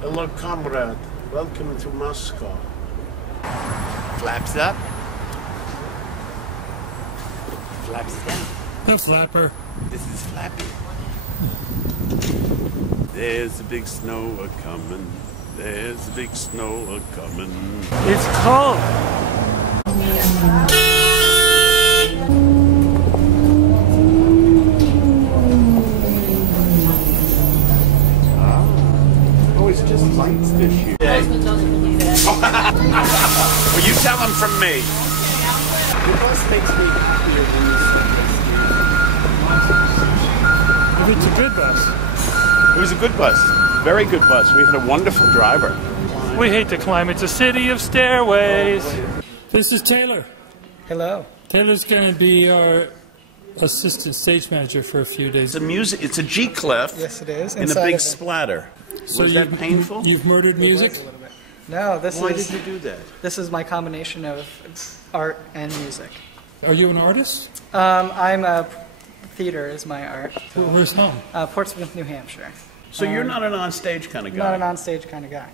Hello, comrade. Welcome to Moscow. Flaps up. Flaps down. The flapper. This is Flappy. There's a big snow a-comin'. There's a big snow a-comin'. It's cold. Oh, it's just lights this year. Husband doesn't believe that. Well, you tell him from me. The bus makes me happier when you If it's a good bus. It was a good bus. Very good bus. We had a wonderful driver. We hate to climb. It's a city of stairways. This is Taylor. Hello. Taylor's going to be our assistant stage manager for a few days. It's a G clef. Yes, it is. And a Inside big of it. splatter. So Was that painful? You've murdered music? It was a little bit. No, Why did you do that? This is my combination of art and music. Are you an artist? I'm a theater is my art. Where's home? Portsmouth, New Hampshire. So you're not an on-stage kind of guy? Not an onstage kind of guy.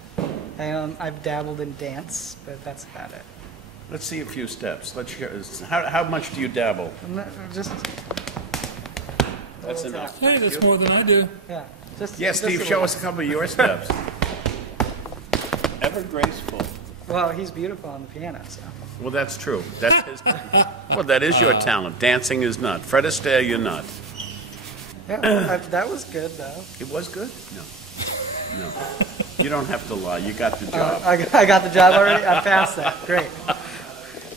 I've dabbled in dance, but that's about it. Let's see a few steps. Let's hear. How much do you dabble? I'm not, just That's enough. Hey, that's more than I do. yeah. Just Yes, just Steve, a show little. us a couple of your steps. Ever graceful. Well, he's beautiful on the piano, so. Well, that's true. That's his. Well, that is your talent. Dancing is not. Fred Astaire, you're not. Yeah, that was good though. It was good? No. No. You don't have to lie. You got the job. I got the job already. I passed that. Great.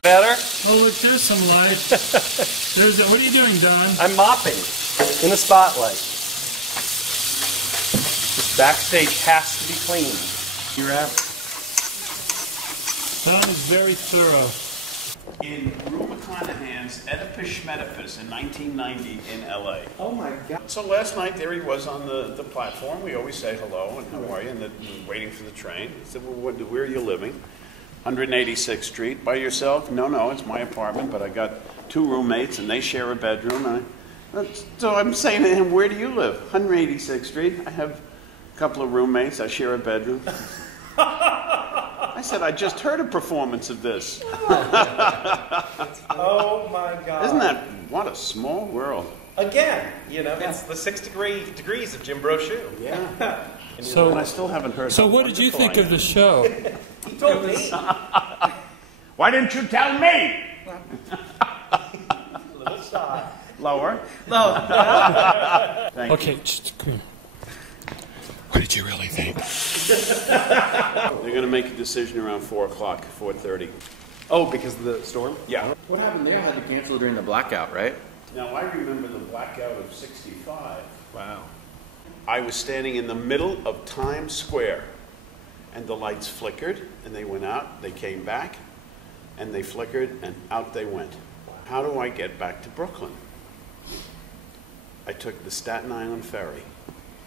Better? Oh, look, there's some light. What are you doing, Don? I'm mopping in the spotlight. This backstage has to be clean. You're average. Don is very thorough. In Rue McClanahan's Oedipus Schmedipus in 1990 in L.A. Oh my God. So last night there he was on the platform. We always say hello and how are you, and waiting for the train. He said, well, where are you living? 186th Street. By yourself? No, it's my apartment, but I got 2 roommates and they share a bedroom. So I'm saying to him, where do you live? 186th Street. I have a couple of roommates. I share a bedroom. I said, I just heard a performance of this. Oh my God. Isn't that, what a small world. Again, it's the 6 degrees of Jim Brochu. Yeah. So, And I still haven't heard so how what did you wonderful think I of the am. show? He told me. Why didn't you tell me? Little side. Lower. No. Thank Okay, you. come here. What did you really think? They're going to make a decision around 4 o'clock, 4:30. Oh, because of the storm? Yeah. What happened there had to cancel during the blackout, right? Now, I remember the blackout of 65. Wow. I was standing in the middle of Times Square, and the lights flickered, and they went out, they came back, and they flickered, and out they went. How do I get back to Brooklyn? I took the Staten Island ferry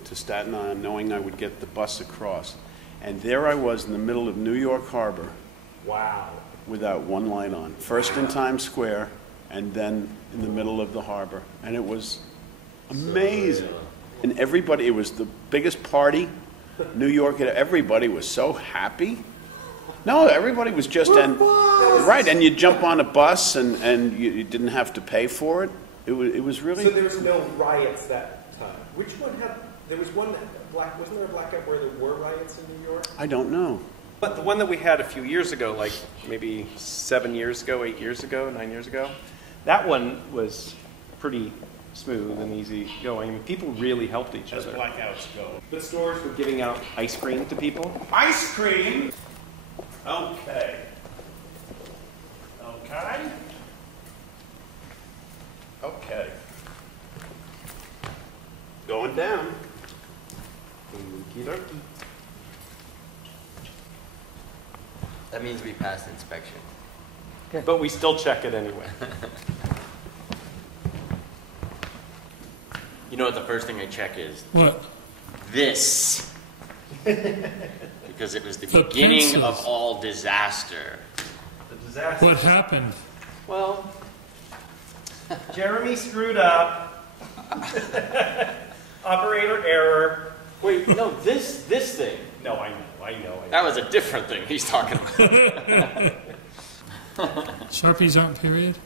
to Staten Island, knowing I would get the bus across. And there I was in the middle of New York Harbor. Wow. Without one light on. First in Times Square, and then in the middle of the harbor. And it was amazing. And everybody, it was the biggest party. New York, everybody was so happy. No, everybody was just, right, and you jump on a bus and you didn't have to pay for it. It was really... So there was no riots that time. Which one had... There was one wasn't there a blackout where there were riots in New York? I don't know. But the one that we had a few years ago, like maybe 7 years ago, 8 years ago, 9 years ago, that one was pretty smooth and easy going. I mean, people really helped each As other. blackouts go. The stores were giving out ice cream to people. Ice cream? Okay. Okay. Okay. Going down. Okey-dokey. That means we passed inspection. But we still check it anyway. You know what the first thing I check is? What? This. Because it was the The beginning pencils. of all disaster. The disaster. What happened? Well, Jeremy screwed up. Operator error. Wait, no, this thing. No, I know. That was a different thing he's talking about. Sharpies aren't period?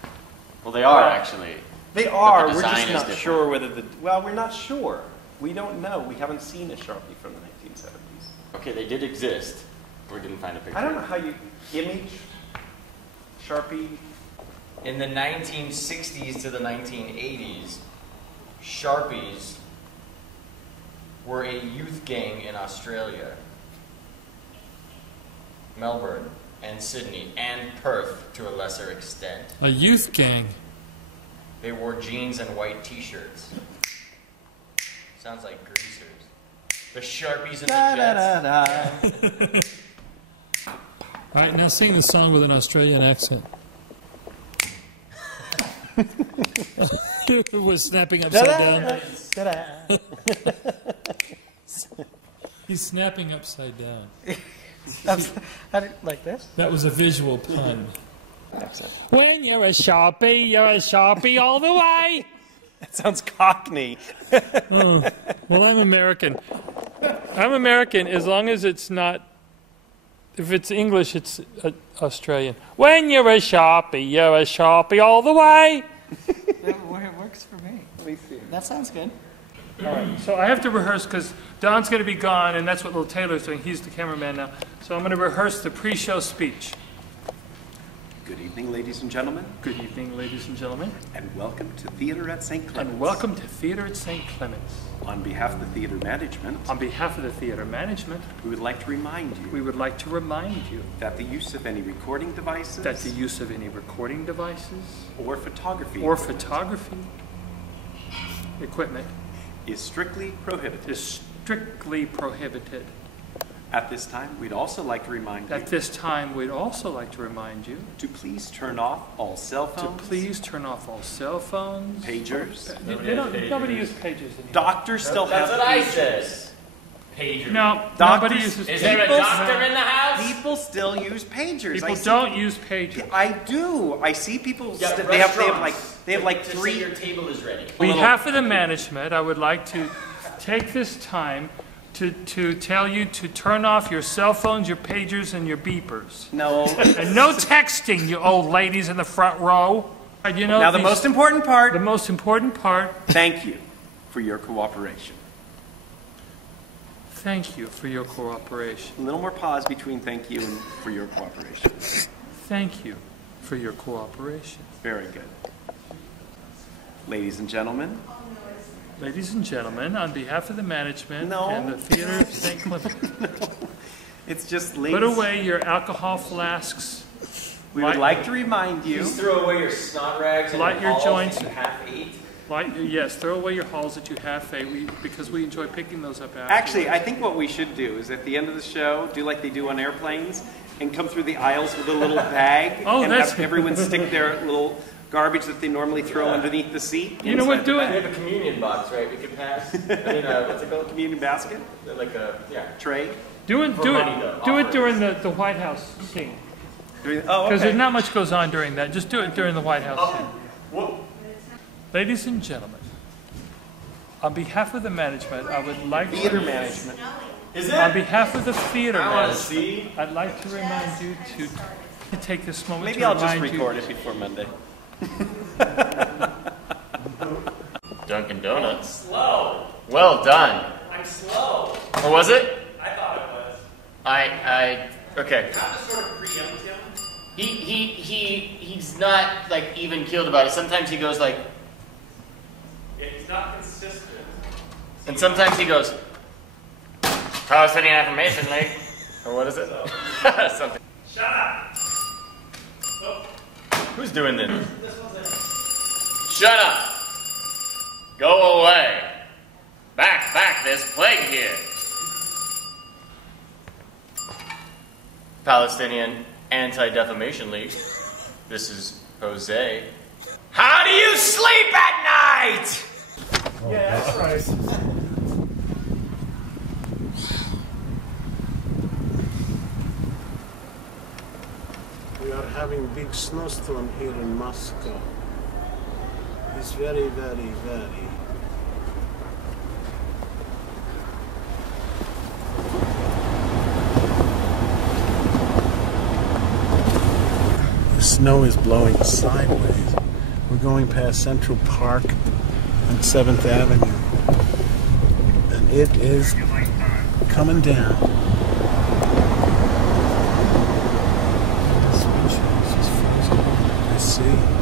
Well, they are actually. They are. the We're design just is not different. sure whether the. Well, we're not sure. We don't know. We haven't seen a Sharpie from the 1970s. Okay, they did exist. We didn't find a picture. I don't know how you image Sharpie. In the 1960s to the 1980s, Sharpies were a youth gang in Australia, Melbourne, and Sydney, and Perth to a lesser extent. A youth gang. They wore jeans and white t-shirts. Sounds like greasers. The Sharpies and the Jets. All right, now sing the song with an Australian accent. It was snapping upside down. Ta-da! He's snapping upside down. Like this? That was a visual pun. When you're a Sharpie all the way. That sounds Cockney. Oh, well, I'm American. I'm American as long as it's not. If it's English, it's Australian. When you're a Sharpie all the way. It works for me. Let me see. That sounds good. All right, so I have to rehearse because Don's going to be gone, and that's what little Taylor's doing. He's the cameraman now. So I'm going to rehearse the pre-show speech. Good evening, ladies and gentlemen, Good evening, ladies and gentlemen, and welcome to Theater at St. Clements. and welcome to Theater at St. Clements. On behalf of the theater management, On behalf of the theater management, we would like to remind we you would like to remind you that the use of any recording devices that the use of any recording devices or photography or photography equipment is strictly prohibited. is strictly prohibited. At this time, we'd also like to remind At you this time, we'd also like to remind you to please turn off all cell to phones, please turn off all cell phones. pagers. Nobody uses pages anymore. Doctors still have That's what I pagers. said. Pager. No, Doctors- nobody uses Is pages. there a People- doctor in the house? People still use pagers. People I see- don't use pages. I do. I see people. Yeah, they have restaurants. like To say three. your table is ready. On behalf of the management, I would like to take this time to tell you to turn off your cell phones, your pagers, and your beepers. No. And no texting, you old ladies in the front row. You know, Now the these- most important part. the most important part, Thank you for your cooperation. thank you for your cooperation. A little more pause between thank you and for your cooperation. Thank you for your cooperation. Very good. Ladies and gentlemen, Ladies and gentlemen, on behalf of the management No. and the Theater of St. Clement, it's just ladies. put away your alcohol flasks. We would like to remind you. Please throw away your snot rags and Light your balls joints. that you half ate. Yes, throw away your halls that you half ate, because we enjoy picking those up afterwards. Actually, I think what we should do is at the end of the show, do like they do on airplanes, and come through the aisles with a little bag, Oh, and that's- have everyone stick their little garbage that they normally throw underneath the seat. You know what, inside do the We it. have a communion box, right? We could pass. I mean, what's it called? communion basket Like a, yeah. tray. Do it money, though. during the White House scene. Oh, Because okay. there's not much goes on during that. Just do it during the White House scene. Ladies and gentlemen, on behalf of the management, I would like Theater to, management. Is on it? behalf of the theater I want to management, see. I'd like to remind you to take this moment Maybe to I'll just remind record you. it before Monday. Dunkin' Donuts. Slow. Well done. I'm slow. Or was it? I thought it was. Okay. Not to sort of preempt him. He's not like even keeled about it. Sometimes he goes like, It's not consistent. and sometimes he goes, Palestinian Affirmation League. Or what is it? Something. Shut up. Who's doing this? Shut up. Go away. Back, there's plague here. Palestinian Anti-Defamation League. This is Jose. How do you sleep at night? Yeah, that's right. We are having big snowstorm here in Moscow. It's very, very, very snow is blowing sideways. We're going past Central Park and 7th Avenue. And it is coming down. I see.